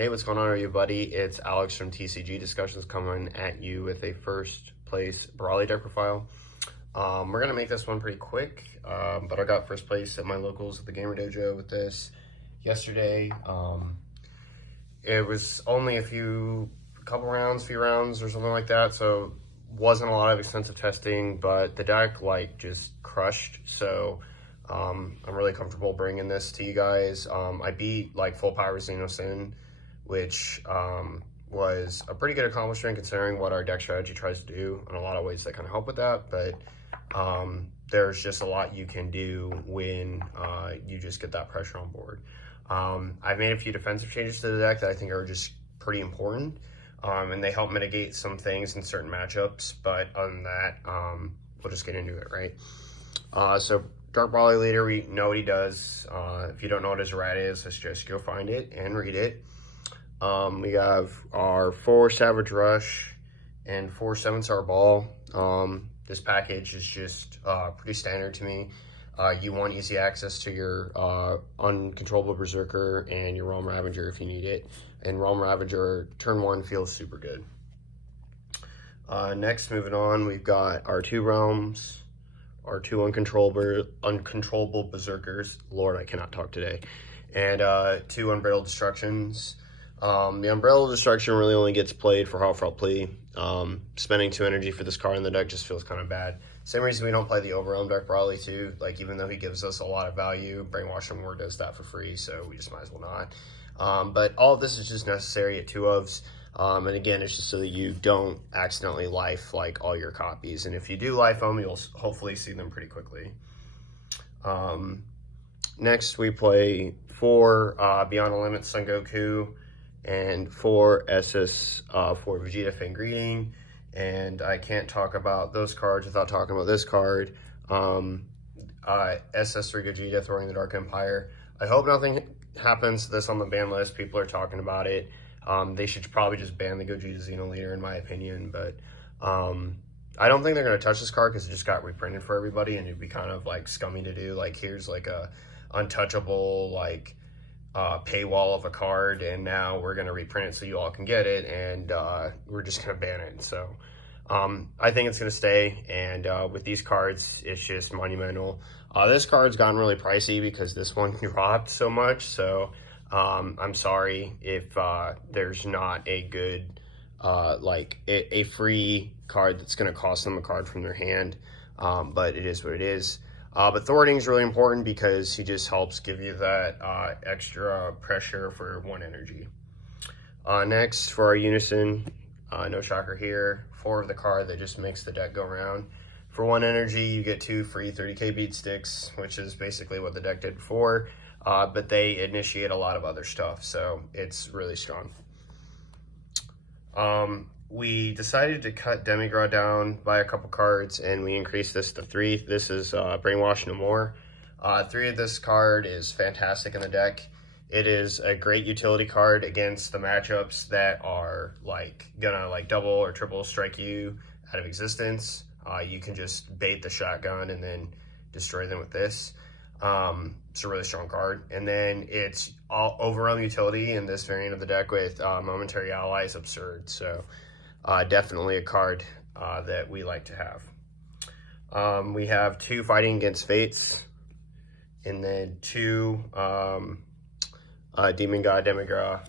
Hey, what's going on, everybody? It's Alex from TCG Discussions coming at you with a first place Brawly deck profile. We're going to make this one pretty quick, but I got first place at my locals at the Gamer Dojo with this yesterday. It was only a few rounds or something like that, so wasn't a lot of extensive testing, but the deck just crushed. So I'm really comfortable bringing this to you guys. I beat full power Xenosin, which was a pretty good accomplishment considering what our deck strategy tries to do in a lot of ways that kind of help with that. But there's just a lot you can do when you just get that pressure on board. I've made a few defensive changes to the deck that I think are just pretty important, and they help mitigate some things in certain matchups. But other than that, we'll just get into it, right? So Dark Brawly Leader, we know what he does. If you don't know what his rat is, let's just go find it and read it. We have our 4 Savage Rush and 4 7-star Ball. This package is just pretty standard to me. You want easy access to your Uncontrollable Berserker and your Realm Ravager if you need it. And Realm Ravager, turn 1, feels super good. Next, moving on, we've got our 2 Realms, our 2 Uncontrollable Berserkers. Lord, I cannot talk today. And 2 Unbridled Destructions. The Unbridled Destruction really only gets played for Heartfelt Plea. Spending 2 energy for this card in the deck just feels kind of bad. Same reason we don't play the Overwhelm Dark Brawly too. Even though he gives us a lot of value, Brainwash More does that for free, so we just might as well not. But all of this is just necessary at 2 ofs. And again, it's just so that you don't accidentally life all your copies. And if you do life them, you'll hopefully see them pretty quickly. Next, we play 4 Beyond the Limits Son Goku and 4 SS for Vegeta Fan Greeting. And I can't talk about those cards without talking about this card. SS3 Gogeta Throwing the Dark Empire. I hope nothing happens to this on the ban list. People are talking about it. They should probably just ban the Gogeta Xeno Leader in my opinion, but I don't think they're going to touch this card because it just got reprinted for everybody, and it'd be kind of scummy to do. Here's a untouchable paywall of a card, and now we're going to reprint it so you all can get it, and we're just going to ban it. So I think it's going to stay, and with these cards, it's just monumental. This card's gotten really pricey because this one dropped so much, so I'm sorry if there's not a good a free card that's going to cost them a card from their hand, but it is what it is. But Thwarting is really important because he just helps give you that extra pressure for 1 energy. Next, for our Unison, no shocker here, 4 of the card that just makes the deck go round. For 1 energy, you get 2 free 30k beat sticks, which is basically what the deck did before, but they initiate a lot of other stuff, so it's really strong. We decided to cut Demigra down by a couple cards, and we increased this to 3. This is Brainwash No More. 3 of this card is fantastic in the deck. It is a great utility card against the matchups that are gonna double or triple strike you out of existence. You can just bait the shotgun and then destroy them with this. It's a really strong card. And then it's all overwhelm utility in this variant of the deck with Momentary Ally is absurd. So definitely a card that we like to have. We have 2 Fighting Against Fates, and then 2 Demon God Demigra.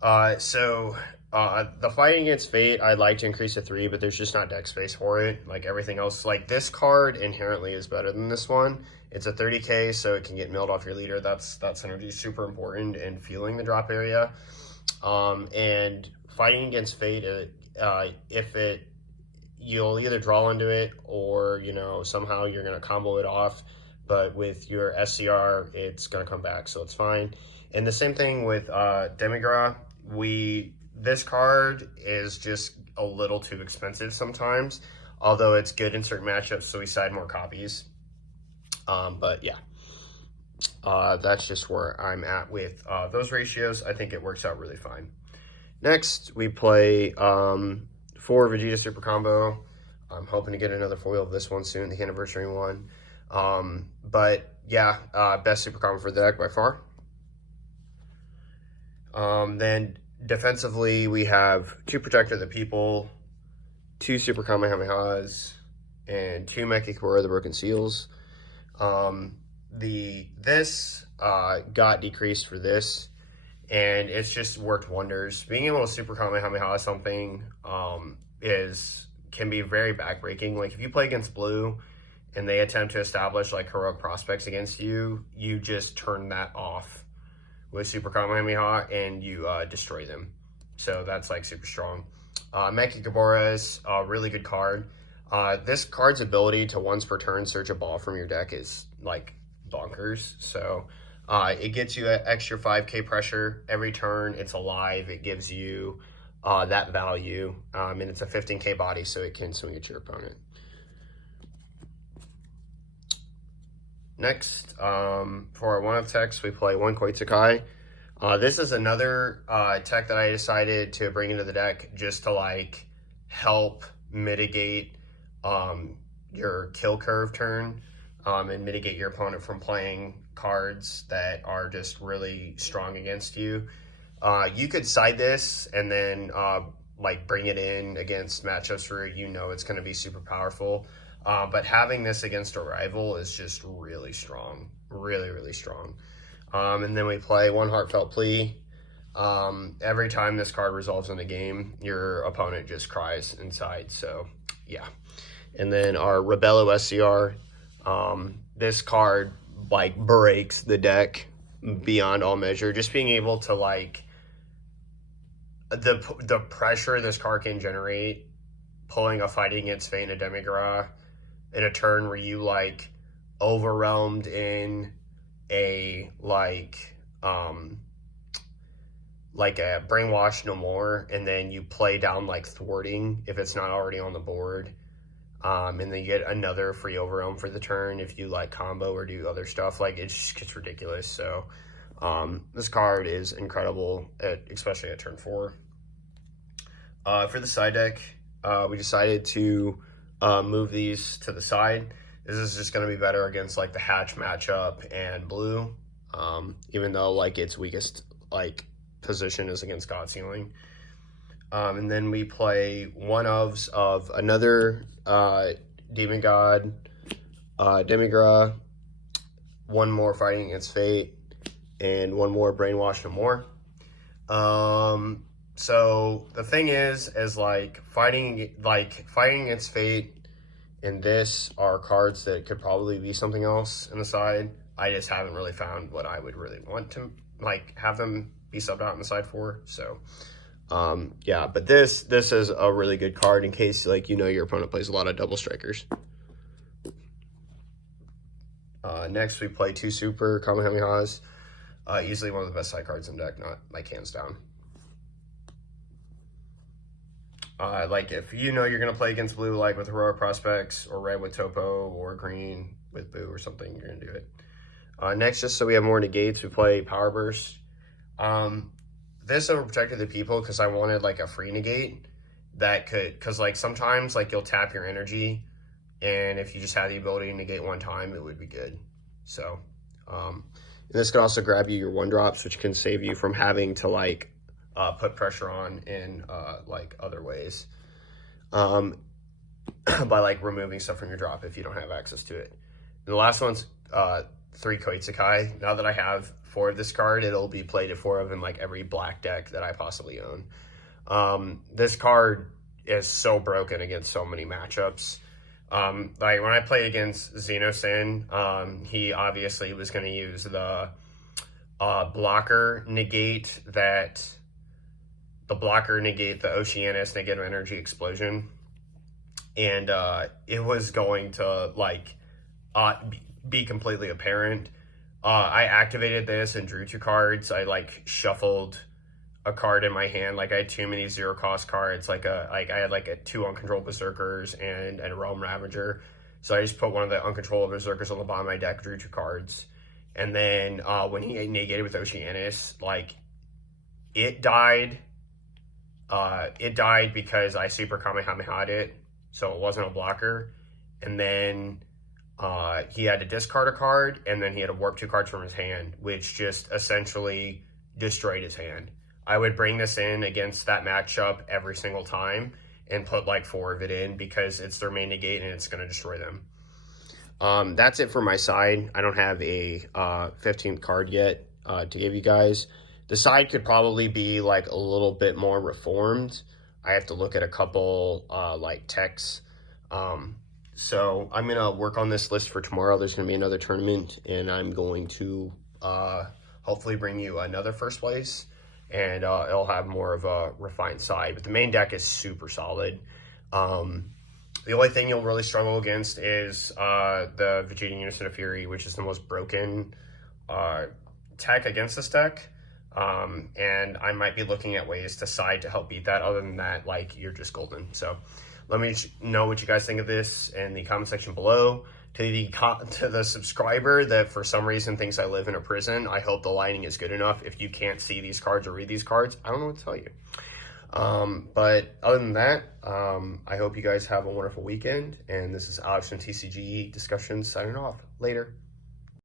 The Fighting Against Fate, I'd like to increase to 3, but there's just not deck space for it. Everything else, this card inherently is better than this one. It's a 30k, so it can get milled off your leader. That synergy is super important in feeling the drop area. And Fighting Against Fate, you'll either draw into it or somehow you're gonna combo it off. But with your SCR, it's gonna come back, so it's fine. And the same thing with Demigra. This card is just a little too expensive sometimes, although it's good in certain matchups, so we side more copies. But yeah, that's just where I'm at with those ratios. I think it works out really fine. Next, we play 4 Vegeta Super Combo. I'm hoping to get another foil of this one soon, the anniversary one. But yeah, best Super Combo for the deck by far. Then defensively, we have 2 Protector of the People, 2 Super Kamehamehas, and 2 Mechikabura the Broken Seals. This got decreased for this, and it's just worked wonders. Being able to Super Kamehameha something can be very backbreaking. Like if you play against blue and they attempt to establish like heroic prospects against you, you just turn that off with Super Kamehameha and you destroy them. So that's like super strong. Mechikabura is a really good card. This card's ability to once per turn search a ball from your deck is like bonkers. So it gets you an extra 5k pressure every turn. It's alive. It gives you that value, and it's a 15k body, so it can swing at your opponent. Next, for our one-of techs, we play 1 Koitsukai. This is another tech that I decided to bring into the deck just to like help mitigate your kill curve turn and mitigate your opponent from playing cards that are just really strong against you. You could side this and then like bring it in against matchups where you know it's going to be super powerful. But having this against a rival is just really strong, really strong. And then we play 1 Heartfelt Plea. Every time this card resolves in a game, your opponent just cries inside. So yeah. And then our Rebello SCR. This card like breaks the deck beyond all measure. Just being able to like the pressure this card can generate, pulling a Fighting Against Fate and a Demigra in a turn where you like overwhelmed in a like a Brainwash No More, and then you play down like Thwarting if it's not already on the board. And then you get another free overwhelm for the turn if you like combo or do other stuff. Like it just gets ridiculous. So this card is incredible, especially at turn 4. For the side deck, we decided to move these to the side. This is just going to be better against like the Hatch matchup and blue, even though like its weakest like position is against Godsealing. And then we play one-ofs of another Demon God, Demigra, 1 more Fighting Against Fate, and 1 more Brainwash No More. So the thing is like fighting Against Fate and this are cards that could probably be something else in the side. I just haven't really found what I would really want to like have them be subbed out on the side for. So yeah, but this is a really good card in case like your opponent plays a lot of double strikers. Next we play 2 Super Kamehamehas. Easily one of the best side cards in the deck, not like hands down. Like if you're going to play against blue, like with Heroic Prospects, or red with Topo, or green with Boo or something, you're going to do it. Next, just so we have more negates, we play Power Burst. This Overprotected the People because I wanted like a free negate that could, because like sometimes like you'll tap your energy, and if you just had the ability to negate 1 time, it would be good. So, and this could also grab you your 1-drops, which can save you from having to like put pressure on in like other ways by like removing stuff from your drop if you don't have access to it. And the last one's 3 Koitsukai. Now that I have 4 of this card, it'll be played at 4 of in like every black deck that I possibly own. This card is so broken against so many matchups. Like when I played against Xenosin, he obviously was going to use the blocker negate the Oceanus negative energy explosion, and it was going to like be completely apparent. I activated this and drew 2 cards. I like shuffled a card in my hand. Like I had too many 0-cost cards. I had 2 Uncontrolled Berserkers and a Realm Ravager. So I just put one of the Uncontrolled Berserkers on the bottom of my deck, drew 2 cards. And then when he negated with Oceanus, like it died. It died because I Super Kamehameha'd it, so it wasn't a blocker. And then he had to discard a card, and then he had to warp 2 cards from his hand, which just essentially destroyed his hand. I would bring this in against that matchup every single time and put like 4 of it in because it's their main negate and it's going to destroy them. That's it for my side. I don't have a 15th card yet to give you guys. The side could probably be like a little bit more reformed. I have to look at a couple like techs. So I'm going to work on this list for tomorrow. There's going to be another tournament, and I'm going to hopefully bring you another first place, and it'll have more of a refined side. But the main deck is super solid. The only thing you'll really struggle against is the Vegeta Unison of Fury, which is the most broken tech against this deck. And I might be looking at ways to side to help beat that. Other than that, like, you're just golden. So let me know what you guys think of this in the comment section below. To the subscriber that for some reason thinks I live in a prison, I hope the lighting is good enough. If you can't see these cards or read these cards, I don't know what to tell you. But other than that, I hope you guys have a wonderful weekend. And this is Alex from TCG Discussions signing off. Later.